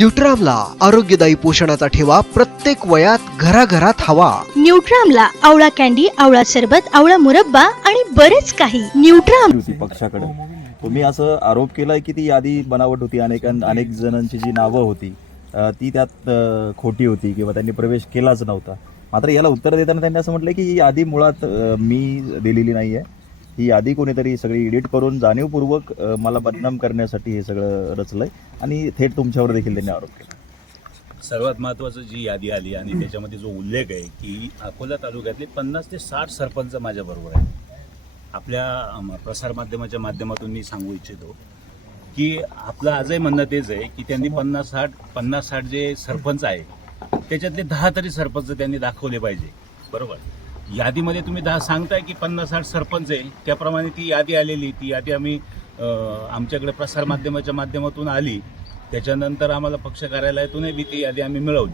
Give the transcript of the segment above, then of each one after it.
न्यूट्रामला आरोग्यदायी पोषणाचा ठेवा प्रत्येक वयात घराघरात हवा. न्यूट्रामला आवळा कॅन्डी आवळा सरबत आवळा मुरब्बा आणि बरेच काही. न्यूट्राम होती पक्षाकडे. तुम्ही असं आरोप केलाय की ती यादी बनावट होती अनेक अनेक जणांची जी नावं होती अ, ती त्यात अ, खोटी होती किंवा त्यांनी प्रवेश केलाच नव्हता. मात्र याला उत्तर देताना त्यांनी असं म्हटलं की ही यादी मुळात अ, मी दिलेली नाही आहे ही यादी कोणीतरी सगळी एडिट करून जाणीवपूर्वक मला बदनाम करण्यासाठी हे सगळं रचलं आहे आणि थेट तुमच्यावर देखील त्यांनी आरोप केला. सर्वात महत्त्वाचं जी यादी आली आणि त्याच्यामध्ये जो उल्लेख आहे की अकोला तालुक्यातले पन्नास ते साठ सरपंच माझ्याबरोबर आहेत. आपल्या प्रसारमाध्यमाच्या माध्यमातून मी सांगू इच्छितो की आपलं आजही म्हणणं तेच आहे की त्यांनी पन्नास साठ पन्नास साठ जे सरपंच आहे त्याच्यातले दहा तरी सरपंच त्यांनी दाखवले पाहिजे. बरोबर? यादीमध्ये तुम्ही दहा सांगताय की पन्नास साठ सरपंच आहे. त्याप्रमाणे ती यादी आलेली ती यादी आम्ही आमच्याकडे प्रसारमाध्यमाच्या माध्यमातून आली. त्याच्यानंतर आम्हाला पक्ष कार्यालयातूनही बी ती यादी आम्ही मिळवली.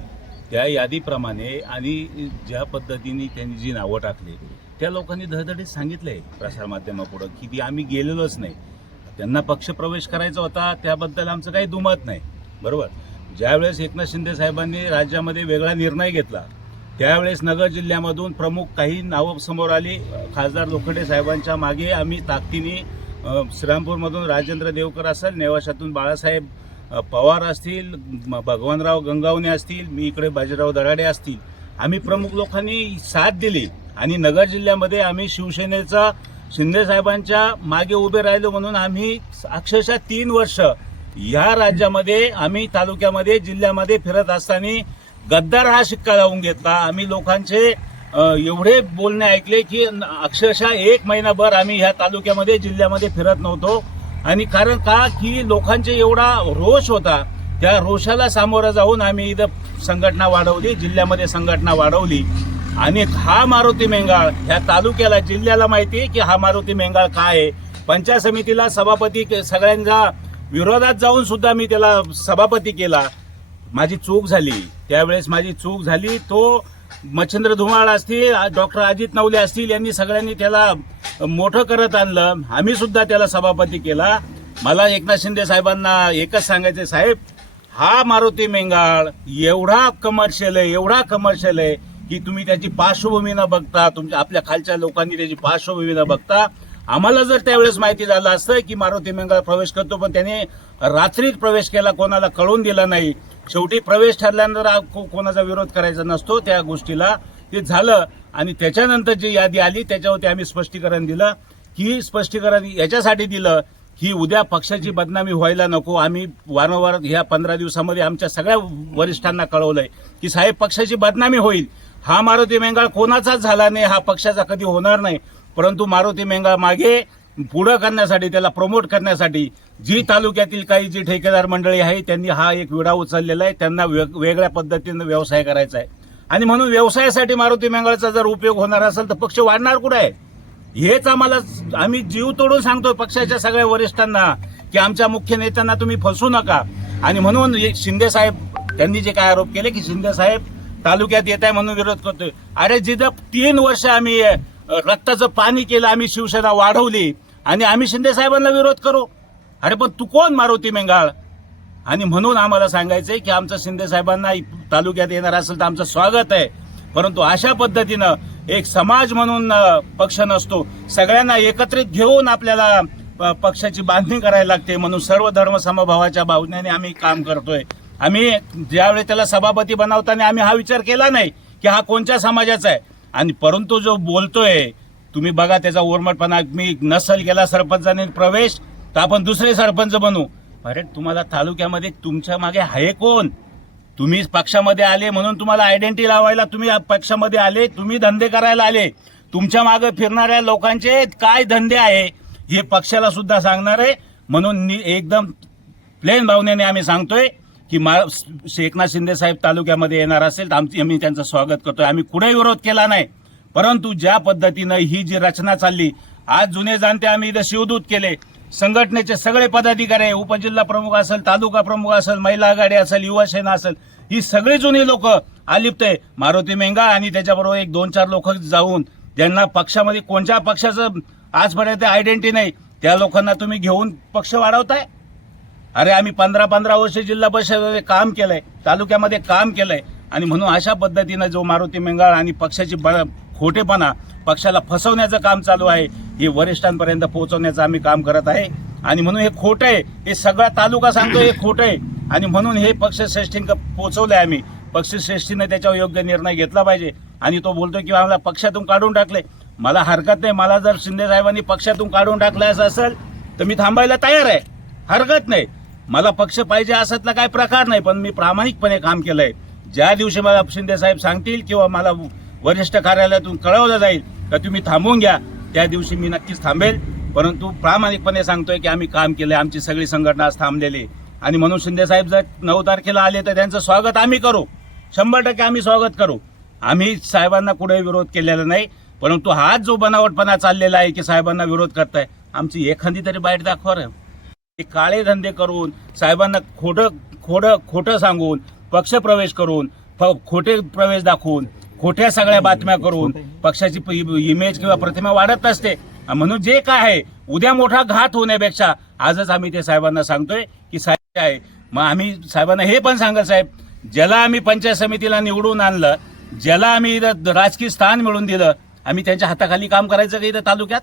त्या यादीप्रमाणे आणि ज्या पद्धतीने त्यांनी जी नावं टाकली त्या लोकांनी धडधडीत सांगितलं आहे प्रसारमाध्यमापुढं की ती आम्ही गेलेलोच नाही. त्यांना पक्ष प्रवेश करायचा होता त्याबद्दल आमचं काही दुमत नाही. बरोबर? ज्यावेळेस एकनाथ शिंदे साहेबांनी राज्यामध्ये वेगळा निर्णय घेतला त्यावेळेस नगर जिल्ह्यामधून प्रमुख काही नावं समोर आली. खासदार लोखंडे साहेबांच्या मागे आम्ही ताकदीने श्रीरामपूरमधून राजेंद्र देवकर असेल नेवाशातून बाळासाहेब पवार असतील भगवानराव गंगावणे असतील मी इकडे बाजीराव दराडे असतील. आम्ही प्रमुख लोकांनी साथ दिली आणि नगर जिल्ह्यामध्ये आम्ही शिवसेनेचा शिंदे साहेबांच्या मागे उभे राहिलो म्हणून आम्ही अक्षरशः तीन वर्ष या राज्यामध्ये आम्ही तालुक्यामध्ये जिल्ह्यामध्ये फिरत असताना गद्दार हा शिक्का लावून घेतला. आम्ही लोकांचे एवढे बोलणे ऐकले की न- अक्षरशः एक महिनाभर आम्ही ह्या तालुक्यामध्ये जिल्ह्यामध्ये फिरत नव्हतो. आणि कारण का? की लोकांचे एवढा रोष होता. त्या रोषाला सामोरं जाऊन आम्ही इथं संघटना वाढवली जिल्ह्यामध्ये संघटना वाढवली. आणि हा मारुती मेंगाळ ह्या तालुक्याला जिल्ह्याला माहिती आहे की हा मारुती मेंगाळ काय आहे? पंचायत समितीला सभापती के- सगळ्यांच्या विरोधात जाऊन सुद्धा मी त्याला सभापती केला. माझी चूक झाली. त्यावेळेस माझी चूक झाली. तो मच्छिंद्र धुमाळ असतील डॉक्टर अजित नवले असतील यांनी सगळ्यांनी त्याला मोठं करत आणलं. आम्ही सुद्धा त्याला सभापती केला. मला एकनाथ शिंदे साहेबांना एकच सांगायचं साहेब हा मारुती मेंगाळ एवढा कमर्शियल आहे एवढा कमर्शियल आहे की तुम्ही त्याची पार्श्वभूमी न बघता तुमच्या आपल्या खालच्या लोकांनी त्याची पार्श्वभूमी न बघता. आम्हाला जर त्यावेळेस माहिती झालं असतं की मारुती मेंगाळ प्रवेश करतो पण त्याने रात्रीत प्रवेश केला कोणाला कळून दिला नाही. शेवटी प्रवेश ठरल्यानंतर कोणाचा विरोध करायचा नसतो त्या गोष्टीला. ते झालं आणि त्याच्यानंतर जी यादी आली त्याच्यावरती आम्ही स्पष्टीकरण दिलं. की स्पष्टीकरण याच्यासाठी दिलं की उद्या पक्षाची बदनामी व्हायला नको. आम्ही वारंवार ह्या पंधरा दिवसामध्ये आमच्या सगळ्या वरिष्ठांना कळवलंय की साहेब पक्षाची बदनामी होईल. हा मारुती मेंगाळ कोणाचाच झाला नाही हा पक्षाचा कधी होणार नाही. परंतु मारुती मेंगा मागे पुढं करण्यासाठी त्याला प्रमोट करण्यासाठी जी तालुक्यातील काही जी ठेकेदार मंडळी आहे त्यांनी हा एक विडा उचललेला आहे. त्यांना वेग- वेगळ्या पद्धतीनं व्यवसाय करायचा आहे. आणि म्हणून व्यवसायासाठी मारुती मेंगाळचा जर उपयोग होणार असेल तर पक्ष वाढणार कुठं आहे? हेच आम्हाला आम्ही जीव तोडून सांगतो पक्षाच्या सगळ्या वरिष्ठांना की आमच्या मुख्य नेत्यांना तुम्ही फसू नका. आणि म्हणून शिंदे साहेब त्यांनी जे काय आरोप केले की शिंदे साहेब तालुक्यात येत आहे म्हणून विरोध करतोय. अरे जिथं तीन वर्ष आम्ही रक्ताचं पाणी केलं आम्ही शिवसेना वाढवली आणि आम्ही शिंदे साहेबांना विरोध करू. अरे पण तू कोण मारुती मेंगाळ आणि म्हणून आम्हाला सांगायचंय की आमचं शिंदे साहेबांना तालुक्यात येणार असेल तर आमचं स्वागत आहे. परंतु अशा पद्धतीनं एक समाज म्हणून पक्ष नसतो. सगळ्यांना एकत्रित घेऊन आपल्याला पक्षाची बांधणी करायला लागते म्हणून सर्व धर्म समभावाच्या भावनेने आम्ही काम करतोय. आम्ही ज्यावेळी त्याला सभापती बनवताना आम्ही हा विचार केला नाही की हा कोणत्या समाजाचा आहे? आणि परंतु जो बोलतोय तुम्ही बघा त्याचा ओरमटपणा मी नसल केला सरपंचाने प्रवेश तर आपण दुसरे सरपंच बनू. अरे तुम्हाला तालुक्यामध्ये तुमच्या मागे आहे कोण? तुम्ही पक्षामध्ये आले म्हणून तुम्हाला आयडेंटिटी लावायला तुम्ही पक्षामध्ये आले तुम्ही धंदे करायला आले. तुमच्या मागे फिरणाऱ्या लोकांचे काय धंदे आहे हे पक्षाला सुद्धा सांगणार आहे म्हणून एकदम प्लेन भावनेने आम्ही सांगतोय की मा एकनाथ शिंदे साहेब तालुक्यामध्ये येणार असेल तर आमची आम्ही त्यांचं स्वागत करतोय. आम्ही कुठेही विरोध केला नाही. परंतु ज्या पद्धतीनं ही जी रचना चालली आज जुने जाणते आम्ही इथं शिवदूत केले. संघटनेचे सगळे पदाधिकारी उपजिल्हा प्रमुख असेल तालुका प्रमुख असेल महिला आघाडी असेल युवा सेना असेल ही सगळी जुनी लोक आलिप्त आहे. मारुती मेंगा आणि त्याच्याबरोबर एक दोन चार लोक जाऊन ज्यांना पक्षामध्ये कोणत्या पक्षाचं आजपर्यंत आयडेंटिटी नाही त्या लोकांना तुम्ही घेऊन पक्ष वाढवताय? अरे आम्ही पंधरा पंधरा वर्ष जिल्हा परिषदेमध्ये काम केलंय तालुक्यामध्ये काम केलंय. आणि म्हणून अशा पद्धतीनं जो मारुती मेंगाळ आणि पक्षाची ब- खोटेपणा पक्षाला फसवण्याचं काम चालू आहे हे वरिष्ठांपर्यंत पोहोचवण्याचं आम्ही काम करत आहे. आणि म्हणून हे खोटं आहे हे सगळा तालुका सांगतो हे खोटं आहे. आणि म्हणून हे पक्षश्रेष्ठींक पोहोचवलंय आम्ही. पक्षश्रेष्ठीनं त्याच्यावर योग्य निर्णय घेतला पाहिजे. आणि तो बोलतो की आम्हाला पक्षातून काढून टाकले मला हरकत नाही मला जर शिंदे साहेबांनी पक्षातून काढून टाकलं असेल तर मी थांबायला तयार आहे. हरकत नाही. मला पक्ष पाहिजे असतला काय प्रकार नाही पण मी प्रामाणिकपणे काम केलंय. ज्या दिवशी मला शिंदे साहेब सांगतील किंवा मला वरिष्ठ कार्यालयातून कळवलं जाईल का तुम्ही थांबवून घ्या. त्या दिवशी मी नक्कीच थांबेल. परंतु प्रामाणिकपणे सांगतोय की आम्ही काम केलंय आमची सगळी संघटना आज थांबलेली आहे. आणि म्हणून शिंदे साहेब जर नऊ तारखेला आले तर त्यांचं स्वागत आम्ही करू. शंभर टक्के आम्ही स्वागत करू. आम्ही साहेबांना कुठे विरोध केलेला नाही परंतु हाच जो बनावटपणा चाललेला आहे की साहेबांना विरोध करताय आमची एखादी तरी बाईट दाखवा रे. काळे धंदे करून साहेबांना खोटं खोटं खोटं सांगून पक्षप्रवेश करून खोटे प्रवेश दाखवून खोट्या सगळ्या बातम्या करून पक्षाची इमेज किंवा प्रतिमा वाढत असते म्हणून जे काय आहे उद्या मोठा घात होण्यापेक्षा आजच आम्ही ते साहेबांना सांगतोय की साहेब आहे मग आम्ही साहेबांना हे पण सांगत साहेब ज्याला आम्ही पंचायत समितीला निवडून आणलं ज्याला आम्ही इथं राजकीय स्थान मिळवून दिलं आम्ही त्यांच्या हाताखाली काम करायचं का इथं तालुक्यात?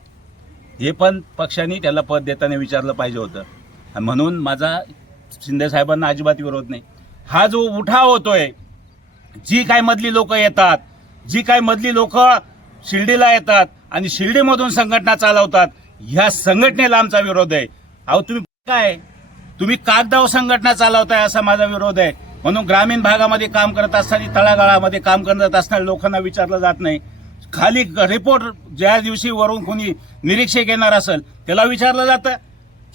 हे पण पक्षाने त्याला पद देताना विचारलं पाहिजे होतं. म्हणून माझा शिंदे साहेबांना अजिबात विरोध नाही. हा जो उठाव होतोय जी काय मधली लोक येतात जी काय मधली लोक शिर्डीला येतात आणि शिर्डीमधून संघटना चालवतात ह्या संघटनेला आमचा विरोध आहे. अहो तुम्ही काय? तुम्ही कागदाव संघटना चालवताय असा माझा विरोध आहे. म्हणून ग्रामीण भागामध्ये काम करत असताना तळागाळामध्ये काम करत असताना लोकांना विचारलं जात नाही. खाली रिपोर्ट ज्या दिवशी वरून कोणी निरीक्षक येणार असेल त्याला विचारलं जातं.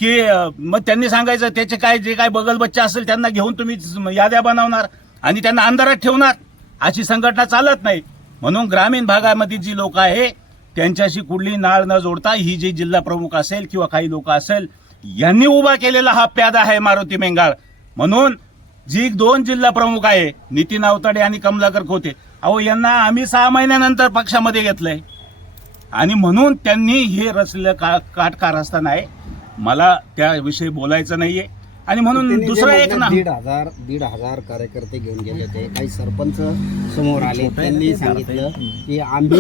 की मग त्यांनी सांगायचं त्याचे काय जे काय बगल बच्चा असेल त्यांना घेऊन तुम्ही याद्या बनवणार. आणि त्यांना अंधारात ठेवणार. अशी संघटना चालत नाही. म्हणून ग्रामीण भागामध्ये जी लोक आहे त्यांच्याशी कुठली नाळ न जोडता ही जी जिल्हा प्रमुख असेल किंवा काही लोक असेल यांनी उभा केलेला हा प्यादा आहे मारुती मेंगाळ. म्हणून जी दोन जिल्हा प्रमुख आहे नितीन अवताडे आणि कमलाकर खोते अहो यांना आम्ही सहा महिन्यानंतर पक्षामध्ये घेतलंय. आणि म्हणून त्यांनी हे रचलेलं का काटकार असताना आहे. मला त्याविषयी बोलायचं नाहीये. आणि म्हणून दुसरं एक ना दीड हजार दीड हजार कार्यकर्ते घेऊन गेले होते. काही सरपंच समोर आले त्यांनी सांगितलं की आम्ही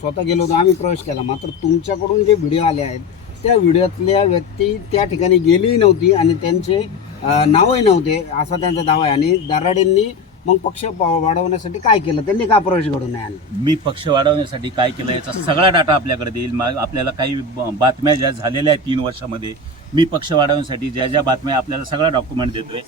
स्वतः गेलो होतो आम्ही प्रवेश केला. मात्र तुमच्याकडून जे व्हिडिओ आले आहेत त्या व्हिडिओतल्या व्यक्ती त्या ठिकाणी गेलीही नव्हती आणि त्यांचे नावही नव्हते असा त्यांचा दावा आहे. आणि दराडेंनी मग पक्ष वाढवण्यासाठी काय केलं? त्यांनी का प्रवेश घडून नाही आणला? मी पक्ष वाढवण्यासाठी काय केलं याचा सगळा डाटा आपल्याकडे देईल. मा- आपल्याला काही ब- बातम्या ज्या झालेल्या आहेत तीन वर्षामध्ये मी पक्ष वाढवण्यासाठी ज्या ज्या बातम्या आपल्याला सगळा डॉक्युमेंट देतोय.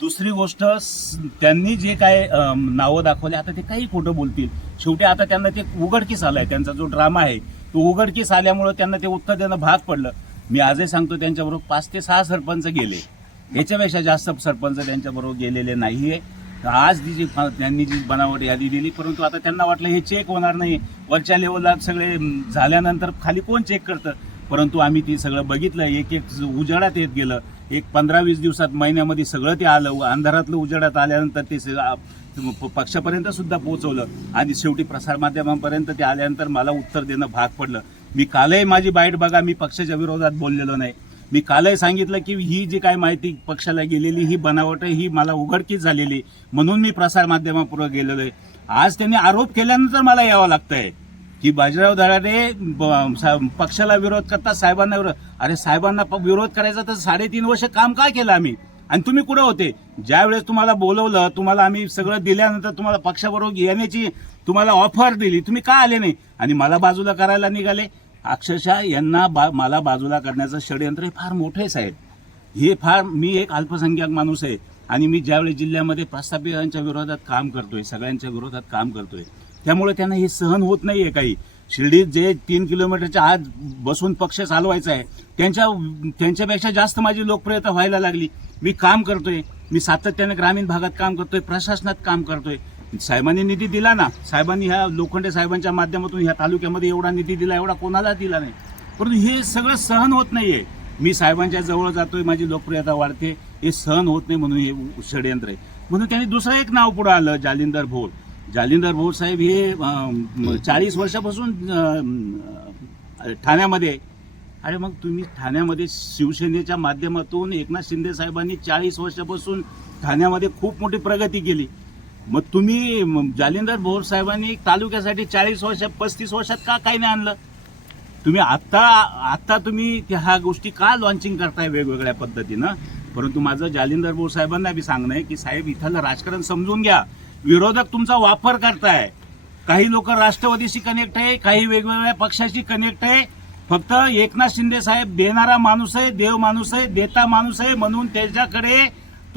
दुसरी गोष्ट स- त्यांनी जे काय अम, नावं दाखवले आता ते काही खोटं बोलतील. शेवटी आता त्यांना ते उघडकीस आलाय. त्यांचा जो ड्रामा आहे तो उघडकीस आल्यामुळं त्यांना ते उत्तर देणं भाग पडलं. मी आजही सांगतो त्यांच्याबरोबर पाच ते सहा सरपंच गेले. याच्यापेक्षा जास्त सरपंच त्यांच्याबरोबर गेलेले नाहीये. आज ती जी त्यांनी जी बनावट यादी दिली परंतु आता त्यांना वाटलं हे चेक होणार नाही. वरच्या लेवलला सगळे झाल्यानंतर खाली कोण चेक करतं? परंतु आम्ही ती सगळं बघितलं एक एक उजाडात येत गेलं. एक पंधरा वीस दिवसात महिन्यामध्ये सगळं ते आलं अंधारातलं उजाडात आल्यानंतर ते प- पक्षापर्यंत सुद्धा पोहोचवलं. आणि शेवटी प्रसारमाध्यमांपर्यंत ते आल्यानंतर मला उत्तर देणं भाग पडलं. मी कालही माझी बाईट बघा मी पक्षाच्या विरोधात बोललेलो नाही. मी कालही सांगितलं की ही जी काय माहिती पक्षाला गेलेली ही बनावट ही मला उघडकीच झालेली म्हणून मी प्रसारमाध्यमापुढे गेलेलो आहे. आज त्यांनी आरोप केल्यानंतर मला यावं लागतंय की बाजीराव दराडे ब- सा- पक्षाला विरोध करता साहेबांना विरोध अरे साहेबांना प- विरोध करायचा तर साडेतीन वर्ष काम काय केलं आम्ही? आणि तुम्ही कुठे होते? ज्यावेळेस तुम्हाला बोलवलं तुम्हाला आम्ही सगळं दिल्यानंतर तुम्हाला पक्षाबरोबर येण्याची तुम्हाला ऑफर दिली तुम्ही का आले नाही? आणि मला बाजूला करायला निघाले? अक्षरशः यांना बा मला बाजूला करण्याचं षडयंत्र हे फार मोठे आहे साहेब. हे फार मी एक अल्पसंख्याक माणूस आहे आणि मी ज्यावेळी जिल्ह्यामध्ये प्रस्थापितांच्या विरोधात काम करतोय सगळ्यांच्या विरोधात काम करतोय त्यामुळे त्यांना हे सहन होत नाही आहे काही. शिर्डीत जे तीन किलोमीटरच्या आत बसून पक्ष चालवायचा आहे त्यांच्या त्यांच्यापेक्षा जास्त माझी लोकप्रियता व्हायला लागली. मी काम करतोय मी सातत्याने ग्रामीण भागात काम करतोय प्रशासनात काम करतोय साहेबांनी निधी दिला ना साहेबांनी ह्या लोखंडे साहेबांच्या माध्यमातून ह्या तालुक्यामध्ये एवढा निधी दिला एवढा कोणाला दिला नाही. परंतु हे सगळं सहन होत नाही आहे मी साहेबांच्या जवळ जातोय माझी लोकप्रियता वाढते हे सहन होत नाही म्हणून हे षडयंत्र आहे. म्हणून त्यांनी दुसरं एक नाव पुढं आलं जालिंदर भोर जालिंदर भोर साहेब हे चाळीस वर्षापासून ठाण्यामध्ये आहे. अरे मग तुम्ही ठाण्यामध्ये शिवसेनेच्या माध्यमातून एकनाथ शिंदे साहेबांनी चाळीस वर्षापासून ठाण्यामध्ये खूप मोठी प्रगती केली. मग तुम्ही जालिंदर भोर साहेबांनी तालुक्यासाठी चाळीस वर्षात पस्तीस वर्षात का काही नाही आणलं? तुम्ही आत्ता आत्ता तुम्ही ह्या गोष्टी का लॉन्चिंग करताय वेगवेगळ्या पद्धतीनं? परंतु माझं जालिंदर बोर साहेबांना बी सांगणं आहे की साहेब इथलं राजकारण समजून घ्या. विरोधक तुमचा वापर करताय. काही लोक राष्ट्रवादीशी कनेक्ट आहे काही वेगवेगळ्या पक्षाशी कनेक्ट आहे. फक्त एकनाथ शिंदे साहेब देणारा माणूस आहे देव माणूस आहे देता माणूस आहे म्हणून त्याच्याकडे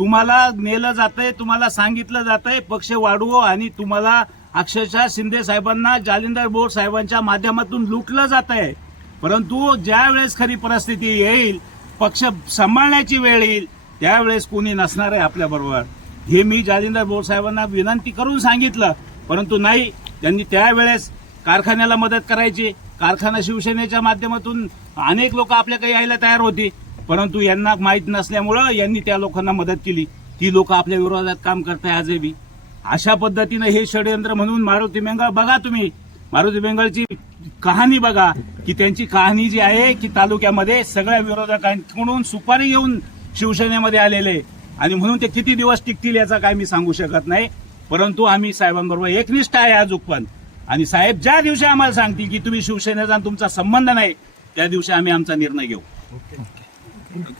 तुम्हाला नेलं जातंय तुम्हाला सांगितलं जातंय पक्ष वाढवो आणि तुम्हाला अक्षरशः शिंदे साहेबांना जालिंदर बोर साहेबांच्या माध्यमातून लुटलं जात आहे परंतु ज्या वेळेस खरी परिस्थिती येईल पक्ष सांभाळण्याची वेळ येईल त्यावेळेस कोणी नसणार आहे आपल्याबरोबर हे मी जालिंदर बोर साहेबांना विनंती करून सांगितलं परंतु नाही त्यांनी त्यावेळेस कारखान्याला मदत करायची. कारखाना शिवसेनेच्या माध्यमातून अनेक लोक आपल्याकडे यायला तयार होती. परंतु यांना माहीत नसल्यामुळं यांनी त्या लोकांना मदत केली. ती लोक आपल्या विरोधात काम करताय आजही. अशा पद्धतीनं हे षडयंत्र म्हणून मारुती बेंगळ बघा तुम्ही. मारुती बेंगळची कहाणी बघा की त्यांची कहाणी जी आहे की तालुक्यामध्ये सगळ्या विरोधकांकडून सुपारी घेऊन शिवसेनेमध्ये आलेले. आणि म्हणून ते किती दिवस टिकतील याचा काय मी सांगू शकत नाही. परंतु आम्ही साहेबांबरोबर एकनिष्ठ आहे आज पण. आणि साहेब ज्या दिवशी आम्हाला सांगतील की तुम्ही शिवसेनेचा तुमचा संबंध नाही त्या दिवशी आम्ही आमचा निर्णय घेऊ. Okay.